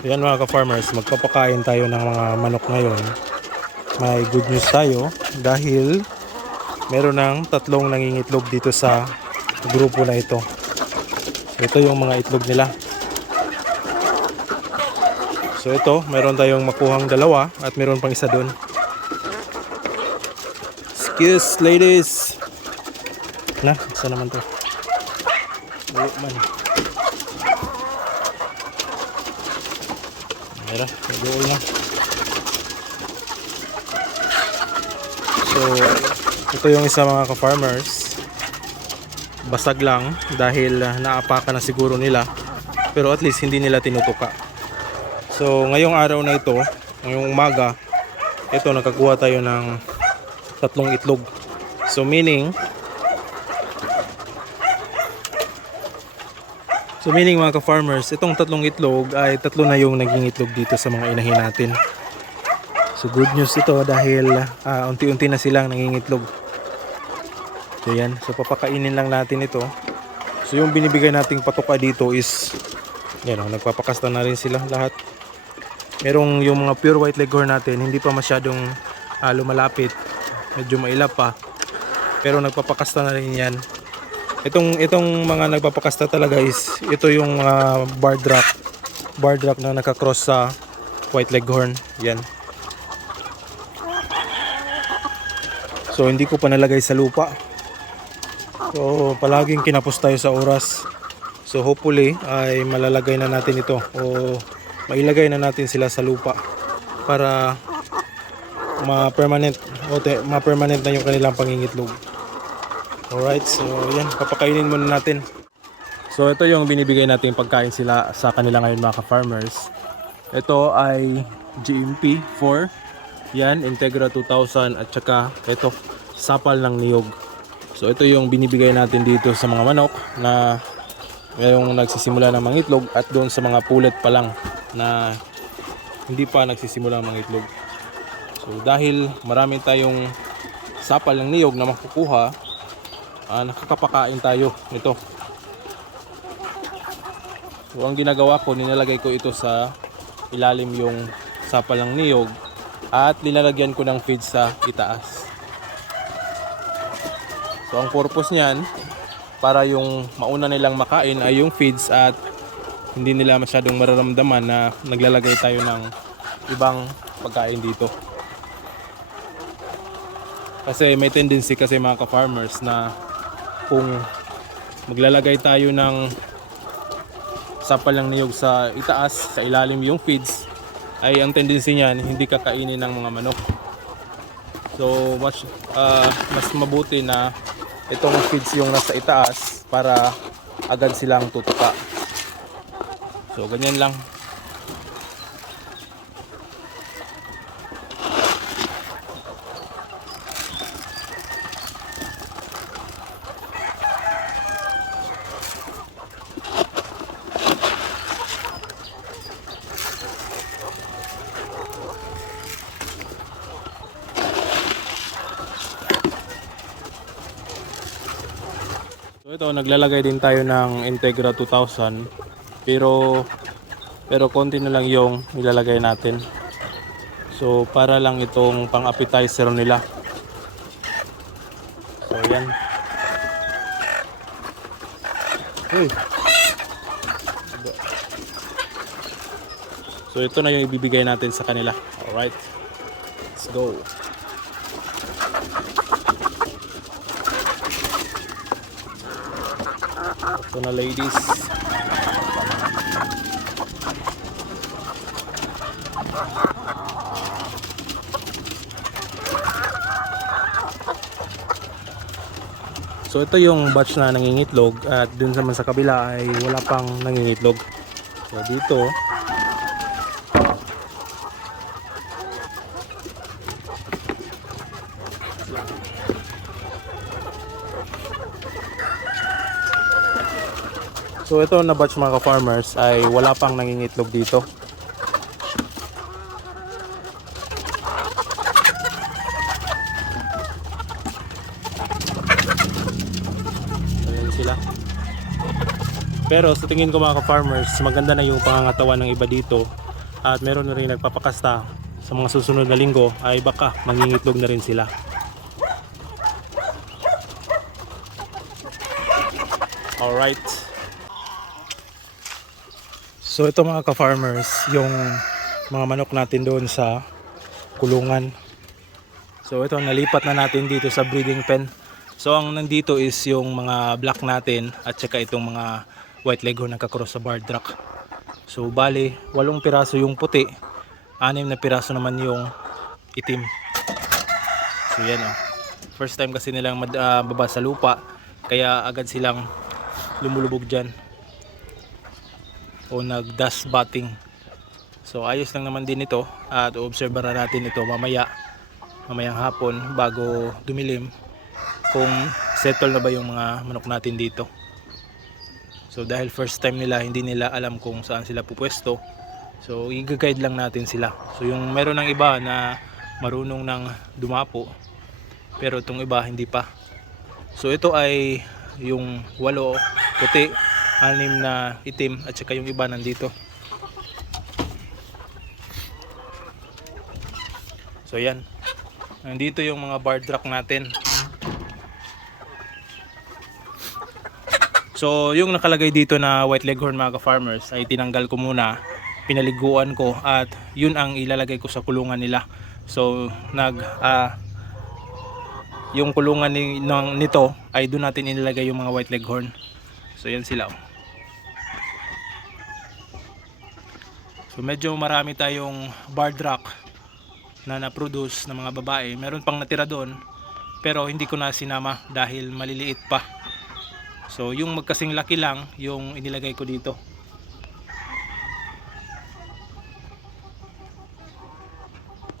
Ayan mga ka-farmers, magpapakain tayo ng mga manok ngayon. May good news tayo dahil meron ng tatlong nangingitlog dito sa grupo na ito. Ito yung mga itlog nila. So ito, meron tayong makuhang dalawa at meron pang isa doon. Excuse ladies. Na, isa naman to. Layo man. Mira, nag-uol na. So, ito yung isa mga ka-farmers. Basag lang dahil naapakan na siguro nila. Pero at least hindi nila tinutuka. So, ngayong araw na ito, ngayong umaga, ito nakakuha tayo ng tatlong itlog. So, meaning mga ka-farmers, itong tatlong itlog ay tatlo na yung naging itlog dito sa mga inahin natin. So good news ito dahil unti-unti na silang nangingitlog. So yan, so papakainin lang natin ito. So yung binibigay nating patuka dito is yan, nagpapakasta na rin sila lahat. Merong yung mga pure white leghorn natin, hindi pa masyadong lumalapit. Medyo mailap pa. Pero nagpapakasta na rin yan. Itong mga nagpapakasta talaga is ito yung barred rock na nakakross sa white leghorn. Yan. So hindi ko pa nalagay sa lupa. So palaging kinapos tayo sa oras. So hopefully ay malalagay na natin ito o mailagay na natin sila sa lupa para ma-permanent na yung kanilang pangingitlog. Alright, so yan, papakainin muna natin. So ito yung binibigay natin pagkain sila sa kanila ngayon mga ka-farmers. Ito ay GMP 4, yan, Integra 2000 at saka ito, sapal ng niyog. So ito yung binibigay natin dito sa mga manok na ngayong nagsisimula ng mangitlog at doon sa mga pulet pa lang na hindi pa nagsisimula ng mangitlog. So dahil marami tayong sapal ng niyog na makukuha, nakakapakain tayo nito. So ang ginagawa ko, nilalagay ko ito sa ilalim yung sapal ng niyog at nilalagyan ko ng feed sa itaas. So ang purpose niyan, para yung mauna nilang makain ay yung feeds at hindi nila masyadong mararamdaman na naglalagay tayo ng ibang pagkain dito. Kasi may tendency kasi mga ka-farmers na kung maglalagay tayo ng sapal ng niyog sa itaas, sa ilalim yung feeds, ay ang tendency niyan hindi kakainin ng mga manok. So mas mabuti na itong feeds yung nasa itaas para agad silang tutuka. So ganyan lang. So ito, naglalagay din tayo ng Integra 2000 pero konti na lang yung ilalagay natin. So para lang itong pang appetizer nila. So yan. Hey. So ito na yung ibibigay natin sa kanila. Alright, let's go. Ito na ladies. So ito yung batch na nangingitlog at dun naman sa kabila ay wala pang nangingitlog. So dito So ito na batch mga ka-farmers ay wala pang nangingitlog dito. Ayan sila. Pero sa tingin ko mga ka-farmers, maganda na yung pangangatawan ng iba dito at meron na rin nagpapakasta sa mga susunod na linggo ay baka mangingitlog na rin sila. Alright. So ito mga ka-farmers, yung mga manok natin doon sa kulungan. So ito, nalipat na natin dito sa breeding pen. So ang nandito is yung mga black natin at saka itong mga white leghorn nagka-cross sa barred rock. So bali, 8 piraso yung puti, 6 na piraso naman yung itim. So yan oh. First time kasi nilang baba sa lupa, kaya agad silang lumulubog dyan o nag-dust batting. So ayos lang naman din ito at obserbahan natin ito mamayang hapon bago dumilim kung settle na ba yung mga manok natin dito. So dahil first time nila, hindi nila alam kung saan sila pupwesto. So i-guide lang natin sila. So yung meron ng iba na marunong ng dumapo, pero itong iba hindi pa. So ito ay yung 8 puti, 6 na itim at saka yung iba nandito. So yan. Nandito yung mga barred rock natin. So yung nakalagay dito na white leghorn mga ka-farmers ay tinanggal ko muna, pinaliguan ko at yun ang ilalagay ko sa kulungan nila. So yung kulungan nito ay doon natin inilagay yung mga white leghorn. So yan sila. So medyo marami tayong barred rock na na-produce ng mga babae. Meron pang natira doon pero hindi ko na sinama dahil maliliit pa. So yung magkasing laki lang yung inilagay ko dito.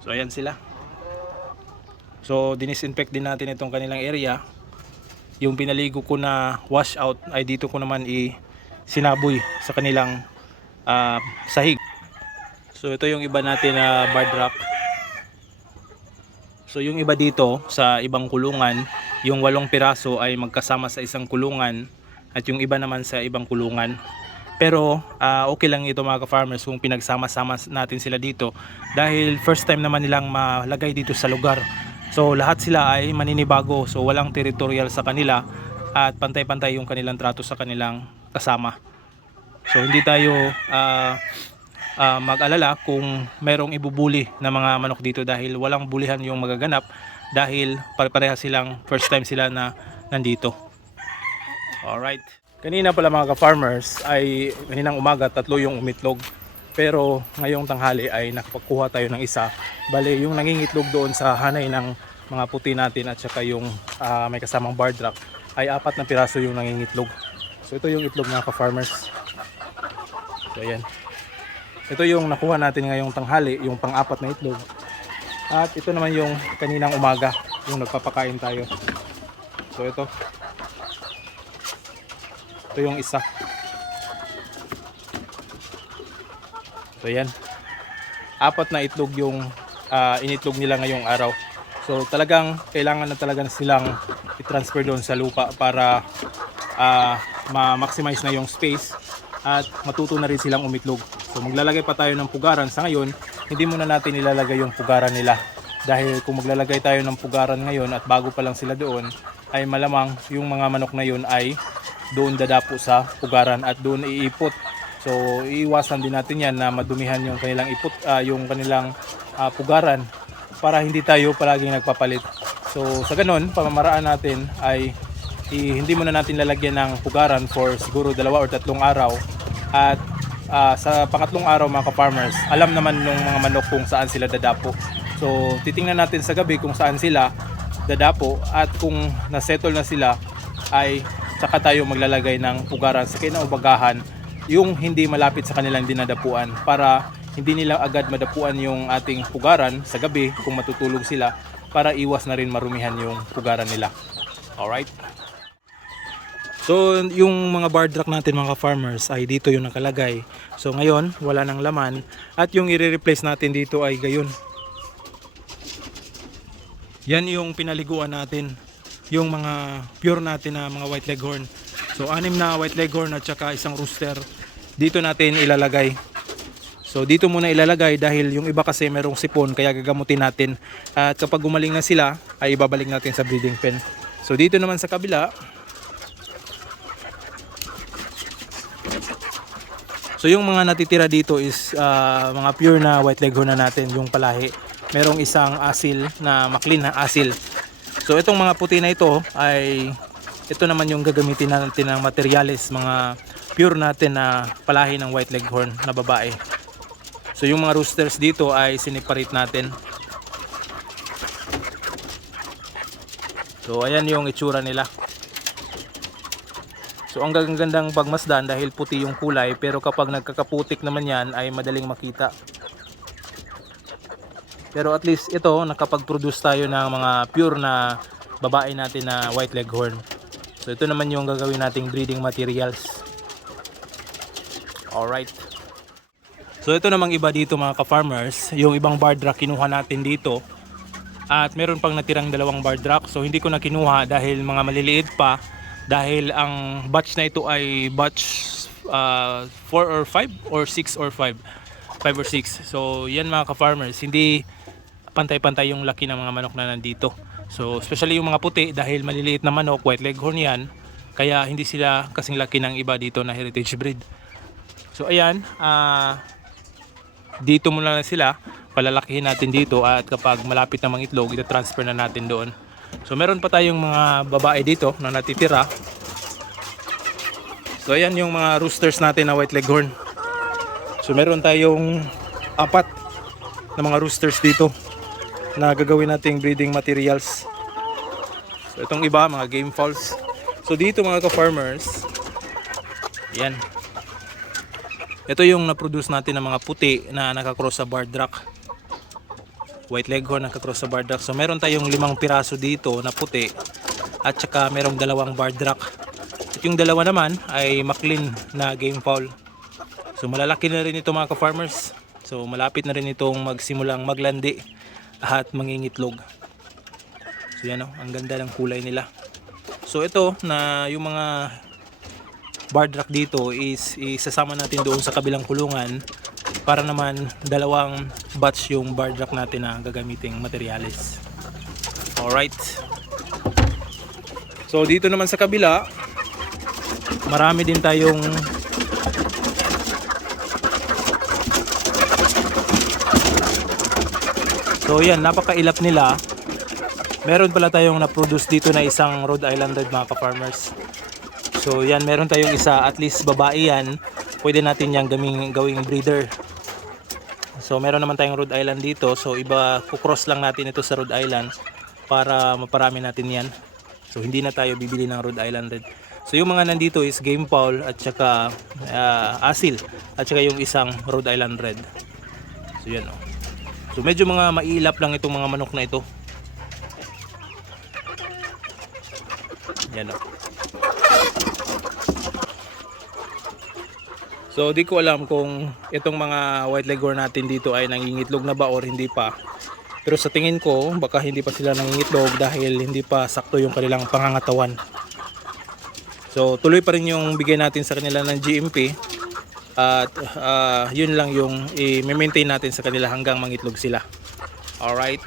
So ayan sila. So dinisinfect din natin itong kanilang area. Yung pinaligo ko na wash out ay dito ko naman sinaboy sa kanilang sahig. So ito yung iba natin na barred rock. So yung iba dito sa ibang kulungan, yung 8 piraso ay magkasama sa isang kulungan at yung iba naman sa ibang kulungan. Pero okay lang ito mga ka-farmers kung pinagsama-sama natin sila dito dahil first time naman nilang malagay dito sa lugar. So lahat sila ay maninibago, so walang territorial sa kanila at pantay-pantay yung kanilang trato sa kanilang kasama. So hindi tayo mag-alala kung merong ibubuli na mga manok dito dahil walang bulihan yung magaganap dahil pare-pareha silang first time sila na nandito. Alright. Kanina pala mga ka-farmers ay kaninang umaga 3 yung umitlog. Pero ngayong tanghali ay nakapagkuha tayo ng isa. Bale yung nangingitlog doon sa hanay ng mga puti natin at saka yung may kasamang barred rock ay 4 na piraso yung nangingitlog. So ito yung itlog mga ka-farmers. So ayan. Ito yung nakuha natin ngayong tanghali, yung pang-4 na itlog. At ito naman yung kaninang umaga, yung nagpapakain tayo. So ito yung isa. So yan, 4 na itlog yung initlog nila ngayong araw. So talagang kailangan na talaga silang i-transfer doon sa lupa para ma-maximize na yung space at matuto na rin silang umitlog. So maglalagay pa tayo ng pugaran. Sa ngayon, hindi muna natin ilalagay yung pugaran nila. Dahil kung maglalagay tayo ng pugaran ngayon at bago pa lang sila doon, ay malamang yung mga manok na yun ay doon dadapo sa pugaran at doon iipot. So iiwasan din natin yan na madumihan yung kanilang yung kanilang pugaran para hindi tayo palaging nagpapalit. So sa ganun, pamamaraan natin ay hindi muna natin lalagyan ng pugaran for siguro 2 or 3 araw at sa pangatlong araw mga ka-farmers, alam naman ng mga manok kung saan sila dadapo. So titingnan natin sa gabi kung saan sila dadapo at kung nasettle na sila ay saka tayo maglalagay ng pugaran sa kinaubagahan yung hindi malapit sa kanilang dinadapuan para hindi nila agad madapuan yung ating pugaran sa gabi kung matutulog sila para iwas na rin marumihan yung pugaran nila. Alright. So yung mga barred rock natin mga farmers ay dito yung nakalagay. So ngayon wala nang laman at yung i-replace natin dito ay gayon. Yan yung pinaliguan natin, yung mga pure natin na mga white leghorn. So 6 na white leghorn at saka isang rooster dito natin ilalagay. So dito muna ilalagay dahil yung iba kasi merong sipon kaya gagamutin natin. At kapag gumaling na sila ay ibabalik natin sa breeding pen. So dito naman sa kabila. So yung mga natitira dito is mga pure na white leghorn na natin, yung palahi. Merong isang asil na McLean na asil. So itong mga puti na ito ay ito naman yung gagamitin natin ng materyales, mga pure natin na palahi ng white leghorn na babae. So yung mga roosters dito ay siniparate natin. So ayan yung itsura nila. So ang gagandang pagmasdan dahil puti yung kulay, pero kapag nagkakaputik naman yan ay madaling makita. Pero at least ito nakapag-produce tayo ng mga pure na babae natin na white leghorn. So ito naman yung gagawin nating breeding materials. Alright. So ito namang iba dito mga ka-farmers, yung ibang barred rock kinuha natin dito. At meron pang natirang dalawang barred rock. So hindi ko na kinuha dahil mga maliliit pa. Dahil ang batch na ito ay batch 4 or 5 or 6 or 5 or 6. So yan mga ka-farmers, hindi pantay-pantay yung laki ng mga manok na nandito. So especially yung mga puti dahil maliliit na manok, white leghorn yan, kaya hindi sila kasing laki ng iba dito na heritage breed. So ayan, dito muna na sila, palalakihin natin dito at kapag malapit na mangitlog, ita-transfer na natin doon. So meron pa tayong mga babae dito na natitira. So ayan yung mga roosters natin na white leghorn. So meron tayong 4 na mga roosters dito na gagawin nating breeding materials. So itong iba mga game fowls. So dito mga ka-farmers, yan. Ito yung na-produce natin ng mga puti na nakakross sa barred rock. White leghorn nakakross sa barred rock. So meron tayong 5 piraso dito na puti at saka merong 2 barred rock. At yung 2 naman ay McLean na game fowl. So malalaki na rin ito mga ka-farmers. So malapit na rin itong magsimulang maglandi at mangingitlog. So yan o, ang ganda ng kulay nila. So ito na yung mga barred rock dito is isasama natin doon sa kabilang kulungan para naman 2 batch yung barred rock natin na gagamiting materyales. Alright. So dito naman sa kabila, marami din tayong so yan, napakailap nila. Meron pala tayong na-produce dito na isang Rhode Island Red mga ka-farmers. So yan, meron tayong isa, at least babae yan. Pwede natin yang gawing breeder. So meron naman tayong Rhode Island dito. So iba, kukross lang natin ito sa Rhode Island para maparami natin yan. So hindi na tayo bibili ng Rhode Island Red. So yung mga nandito is game fowl at saka asil at saka yung isang Rhode Island Red. So yan o. So medyo mga mailap lang itong mga manok na ito. Yan o. So di ko alam kung itong mga white leghorn natin dito ay nangingitlog na ba or hindi pa. Pero sa tingin ko baka hindi pa sila nangingitlog dahil hindi pa sakto yung kanilang pangangatawan. So tuloy pa rin yung bigay natin sa kanila ng GMP. At yun lang yung i-maintain natin sa kanila hanggang mangitlog sila. Alright.